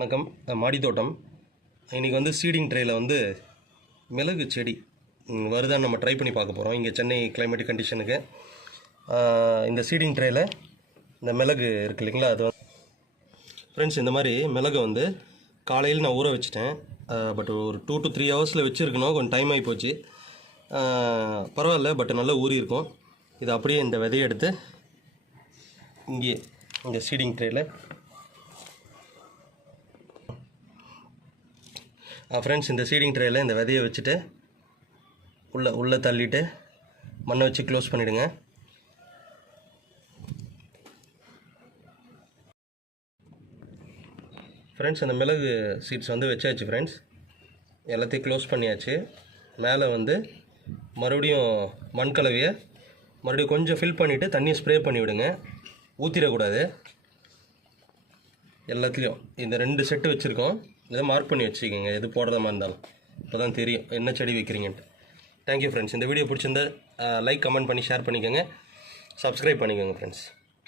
வணக்கம். மாடி தோட்டம். இன்றைக்கி வந்து சீடிங் ட்ரேயில் வந்து மிளகு செடி வருதான்னு நம்ம ட்ரை பண்ணி பார்க்க போகிறோம். இங்கே சென்னை கிளைமேட்டிக் கண்டிஷனுக்கு இந்த சீடிங் ட்ரேயில் இந்த மிளகு இருக்குது இல்லைங்களா, அது வந்து ஃப்ரெண்ட்ஸ் இந்த மாதிரி மிளகு வந்து காலையில் நான் ஊற வச்சுட்டேன். பட் ஒரு 2 to 3 ஹவர்ஸில் வச்சுருக்கணும். கொஞ்சம் டைம் ஆகி போச்சு. பரவாயில்ல, பட் நல்லா ஊறி இருக்கும். இதை அப்படியே இந்த விதையை எடுத்து இங்கே இந்த சீடிங் ட்ரேயில் ஃப்ரெண்ட்ஸ் இந்த சீடிங் ட்ரேயில் இந்த விதையை வச்சுட்டு உள்ளே தள்ளிட்டு மண்ணை வச்சு க்ளோஸ் பண்ணிவிடுங்க. ஃப்ரெண்ட்ஸ் அந்த மிளகு சீட்ஸ் வந்து வச்சாச்சு. ஃப்ரெண்ட்ஸ் எல்லாத்தையும் க்ளோஸ் பண்ணியாச்சு. மேலே வந்து மறுபடியும் மண் கலவையை மறுபடியும் கொஞ்சம் ஃபில் பண்ணிவிட்டு தண்ணியை ஸ்ப்ரே பண்ணிவிடுங்க. ஊற்றிடக்கூடாது. எல்லாத்துலேயும் இந்த 2 செட்டு வச்சுருக்கோம். இதை மார்க் பண்ணி வச்சுக்கோங்க, எது போடுற மாதிரி இருந்தாலும். இப்போ தான் தெரியும் என்ன செடி வைக்கிறீங்கன்ட்டு. Thank you friends. இந்த வீடியோ பிடிச்சிருந்தா லைக், கமெண்ட் பண்ணி ஷேர் பண்ணிக்கோங்க. சப்ஸ்கிரைப் பண்ணிக்கோங்க ஃப்ரெண்ட்ஸ்.